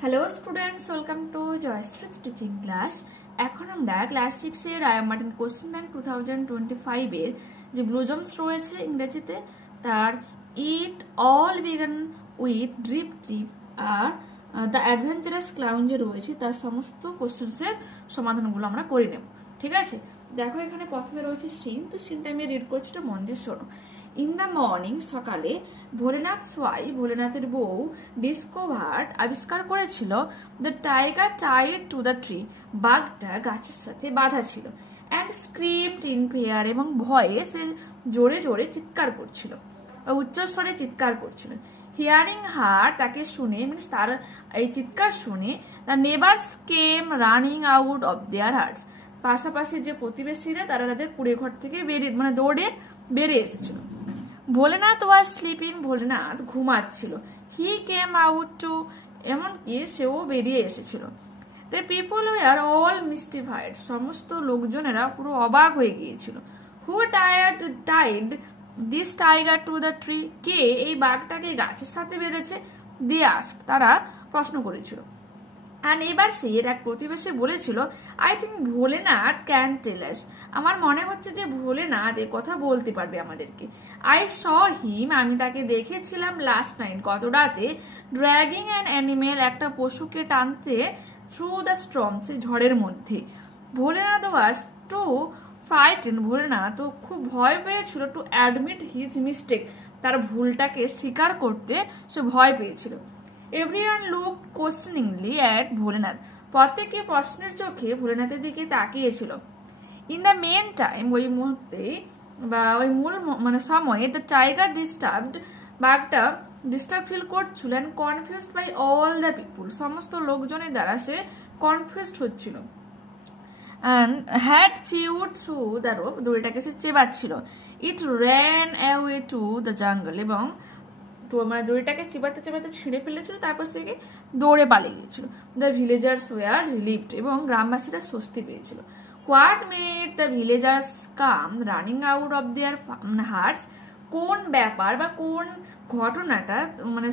Hello students, welcome to Jayashree teaching class. এখন আমরা class 6 এর রায় মার্টিন কোশ্চেন ব্যাংক 2025 এর যে ব্লুজমস রয়েছে ইংরেজিতে, তার it all began with drip trip are the adventurous clown যে রয়েছে তার সমস্ত কোশ্চেন্সের সমাধানগুলো আমরা করে নেব। ঠিক আছে, দেখো এখানে প্রথমে রয়েছে সিন, তো সিনটা আমি রিড করছি, তো মন দিয়ে শোনো। ইন দ্য মর্নিং, সকালে ভোলেনাথ সোয়াই, ভোলেনাথের বউ, ডিসকভার্ড আবিষ্কার করেছিল the tiger tied to the tree, বাঘটা গাছের সাথে বাঁধা ছিল। অ্যান্ড স্ক্রিমড ইন ফিয়ার, এবং ভয়ে সে জোরে জোরে চিৎকার করছিল, উচ্চস্বরে চিৎকার করছিল। হিয়ারিং হার, তাকে শুনে, মিনস তার এই চিৎকার শুনে, the neighbours came running out of their huts, পাশাপাশি যে প্রতিবেশীরা তারা তাদের কুড়ে ঘর থেকে বেরিয়ে দৌড়ে বেরিয়ে এসেছিল। ভোলেনাথ ওয়াজ স্লিপিং, ভোলেনাথ ঘুমাচ্ছিল। হি কেম আউট টু, এমনকি সেও বেরিয়ে এসেছিল। The people were all mystified, সমস্ত লোকজনেরা পুরো অবাক হয়ে গিয়েছিল। Who tied this tiger to the tree, কে এই বাঘটাকে গাছের সাথে বেঁধেছে? দি আস্ক, তারা প্রশ্ন করেছিল। আর এবার সে এক প্রতিবেশী বলেছিল, I think Bholenath can tell us, আমার মনে হচ্ছে যে ভোলেনাথ এ কথা বলতে পারবে আমাদেরকে। আই স হিম, আমি তাকে দেখেছিলাম লাস্ট নাইট, গত রাতে, ড্র্যাগিং অ্যান অ্যানিমেল, একটা পশুকে টানতে, থ্রু দ্য স্টর্ম, সে ঝড়ের মধ্যে। ভোলেনাথ ওয়াজ টু ফ্রাইটেন, ভোলেনাথ খুব ভয় পেয়েছিল, টু অ্যাডমিট হিজ মিস্টেক, তার ভুলটাকে স্বীকার করতে সে ভয় পেয়েছিল। এভরিওয়ান লুকড কোশ্চেনিংলি অ্যাট ভোলেনাথ, প্রত্যেকে প্রশ্নের চোখে ভোলেনাথের দিকে তাকিয়েছিল। ইন দ্য মেন টাইম, ওই মুহূর্তে বা ওই মূল সময়ে, দ্য টাইগার ডিস্টার্বড, বাঘটা ডিস্টার্ব ফিল করছিল, and confused by all the people, সমস্ত লোকজনের দ্বারা সে কনফিউজড হচ্ছিল। And had chewed through the rope, দড়িটাকে সে চেবাচ্ছিল। It ran away to the jungle, এবং দড়িটাকে চিবাতে চিবাতে ছিঁড়ে ফেলেছিল, তারপর সে দৌড়ে পালিয়ে গিয়েছিল। দ্য ভিলেজার্স ওয়ার রিলিভড, এবং গ্রামবাসীরা স্বস্তি পেয়েছিল। What made the villagers come running out of their huts, কোন ব্যাপার বা কোন ঘটনাটা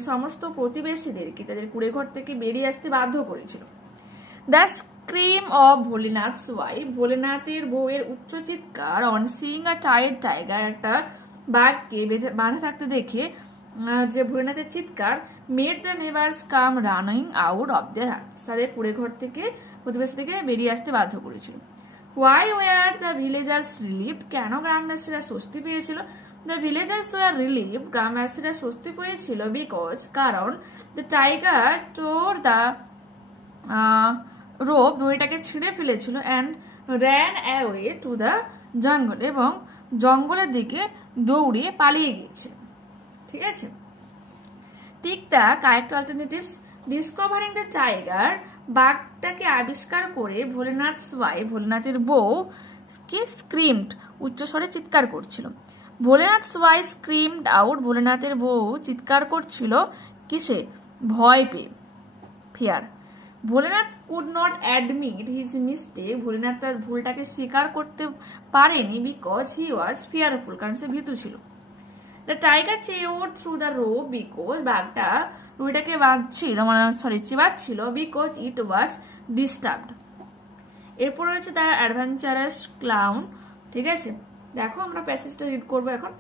সমস্ত প্রতিবেশীদেরকে তাদের কুড়ে ঘর থেকে বেরিয়ে আসতে বাধ্য করেছিল? The scream of Bholenath's wife, ভোলেনাথের বউয়ের উচ্চ চিৎকার, on seeing a tied tiger, একটা বাঘকে বাঁধা থাকতে দেখে যে ভোলেনাথের চিৎকার, made the neighbours come running out of their huts, তাদের কুড়ে ঘর থেকে প্রতিবেশী থেকে বেরিয়ে আসতে বাধ্য করেছিল। Why were the villagers relieved, কেন গ্রামবাসীরা স্বস্তি পেয়েছিল? দ্য ভিলেজার্স ওয়ার রিলিভড, গ্রামবাসীরা স্বস্তি পেয়েছিল, বিকজ, কারণ, the tiger tore the rope, দড়িটাকে ছিঁড়ে ফেলেছিল, and ran away to the jungle, এবং জঙ্গলের দিকে দৌড়িয়ে পালিয়ে গিয়েছে। ঠিক আছে, tick the correct alternatives. Discovering the tiger, বাঘটাকে আবিষ্কার করে ভোলেনাথস ওয়াইফ, ভোলেনাথের বউ, কে স্ক্রিমড, উচ্চস্বরে চিৎকার করছিল। ভোলেনাথস ওয়াইফ স্ক্রিমড আউট, ভোলেনাথের বউ চিৎকার করছিল, কিসে? ভয় পেয়ে, fear. Bholenath could not admit his mistake, Bholenath তার ভুলটাকে স্বীকার করতে পারেনি, বিকজ হি ওয়াজ ফিয়ারফুল, কারণ সে ভীতু ছিল। The tiger chewed through the rope, because, বাঘটা রুইটাকে বাঁধছিল চিবাচ্ছিল, বিকজ ইট ওয়াজ ডিস্টার্বড। এরপর রয়েছে দ্য অ্যাডভেঞ্চারাস ক্লাউন। ঠিক আছে, দেখো আমরা প্যাসেজটা রিড করবো এখন।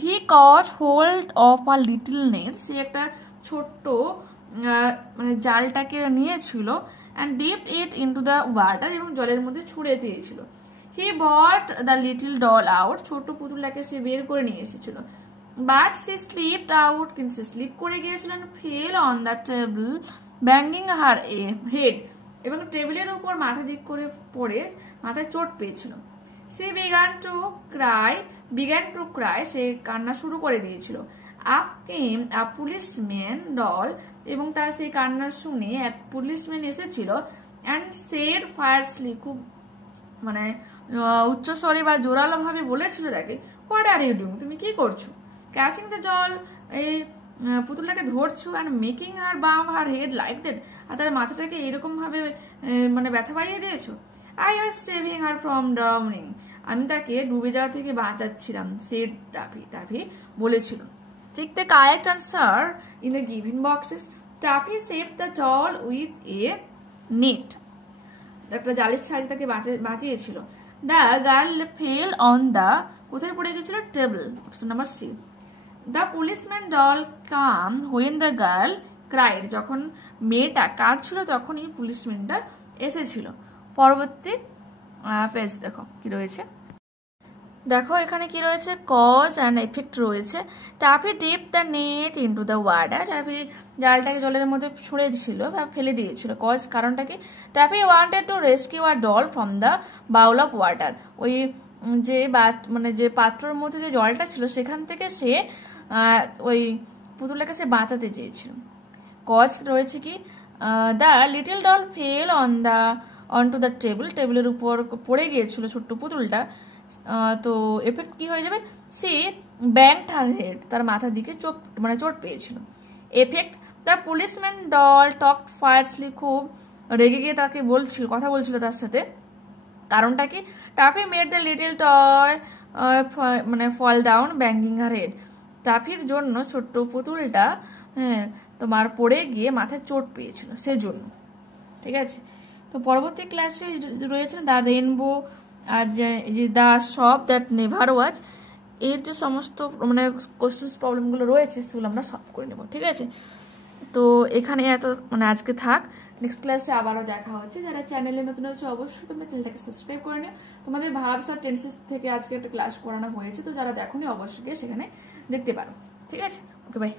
He caught hold of a little net, সে একটা ছোট্ট জালটাকে নিয়েছিল, and dipped it into the water, এবং জলের মধ্যে ছুঁড়ে দিয়েছিল। He got the little doll out, ছোট্ট পুতুলটাকে সে বের করে নিয়ে এসেছিল। বাট সে স্লিপড আউট, কিন্তু সে স্লিপ করে গিয়েছিল, fail on the table banging her head, এবং টেবিলের উপর মাথা দিক করে পড়ে মাথায় চোট পেয়েছিল। সে বিগান টু ক্রাই, সে কান্না শুরু করে দিয়েছিল। আপ কেম আ পুলিশম্যান ডল, এবং তার সেই কান্না শুনে এক পুলিশম্যান এসেছিল। অ্যান্ড সেড ফায়ারসলি, খুব উচ্চস্বরে বা জোরালো ভাবে বলেছিল তাকে, হোয়াট আর ইউ ডুইং, তুমি কি করছো? ক্যাচিং দ্য জল, এই পুতুলটাকে ধরছো, and making her bump her head like that, আর তার মাথাটাকে এরকম ভাবে ব্যথা পাইয়ে দিয়েছো। I was saving her from drowning, আমি তাকে ডুবে যাওয়া থেকে বাঁচাচ্ছিলাম, সেড টাফি বলেছিল। Take the correct answer in the given boxes. Taffy saved the doll with a net, একটা জালের সাহায্যে তাকে বাঁচিয়েছিল। The girl fell on the, কোথায় পড়ে গেছিল? Table, option number C. The policeman doll come when the girl cried, যখন মেয়েটা কাঁদছিল তখনই পুলিশম্যানটা এসেছিল। পরবর্তী পেজ দেখো কি রয়েছে, দেখো এখানে কি রয়েছে, কজ অ্যান্ড এফেক্ট রয়েছে। Taffy dip the net into the water, Taffy জালটাকে জলের মধ্যে ছুঁড়ে দিয়েছিল বা ফেলে দিয়েছিল। কজ কারণটা কি? Toffee wanted to rescue a doll from the bowl of water, ওই যে মানে যে পাত্রর মধ্যে যে জলটা ছিল সেখান থেকে সে ওই পুতুলটাকে সে বাঁচাতে চেয়েছিল। কজ রয়েছে কি? The little doll fail on to the table, টেবিলের উপর পড়ে গিয়েছিল ছোট্ট পুতুলটা। তো এফেক্ট কি হয়ে যাবে? সে ব্যাংড হার হেড, তার মাথার দিকে চোট পেয়েছিল। এফেক্ট, দ্য পুলিশম্যান ডল টক ফায়ারসলি, খুব রেগে গিয়ে তাকে কথা বলছিল তার সাথে। কারণটা কি? Taffy made the little toy মানে fall down banging her head, টাফির জন্য ছোট্ট পুতুলটা তোমার পড়ে গিয়ে মাথায় চোট পেয়েছিল সেজন্য। ঠিক আছে, তো পরবর্তী ক্লাসে রয়েছে দ্য রেইনবো আর যে the shop that never was, এর যে সমস্ত মানে কোশ্চেন প্রবলেমগুলো রয়েছে সেগুলো আমরা সলভ করে নেব। ঠিক আছে, তো এখানে এত মানে আজকে থাক, নেক্সট ক্লাসে আবারও দেখা হচ্ছে। যারা চ্যানেলে নতুন হচ্ছে অবশ্যই তোমরা চ্যানেলটাকে সাবস্ক্রাইব করে নিও। তোমাদের ভার্বস আর টেন্সেস থেকে আজকে একটা ক্লাস করানো হয়েছে, তো যারা দেখোনি অবশ্যই সেখানে দেখতে পারো। ঠিক আছে, ওকে বাই।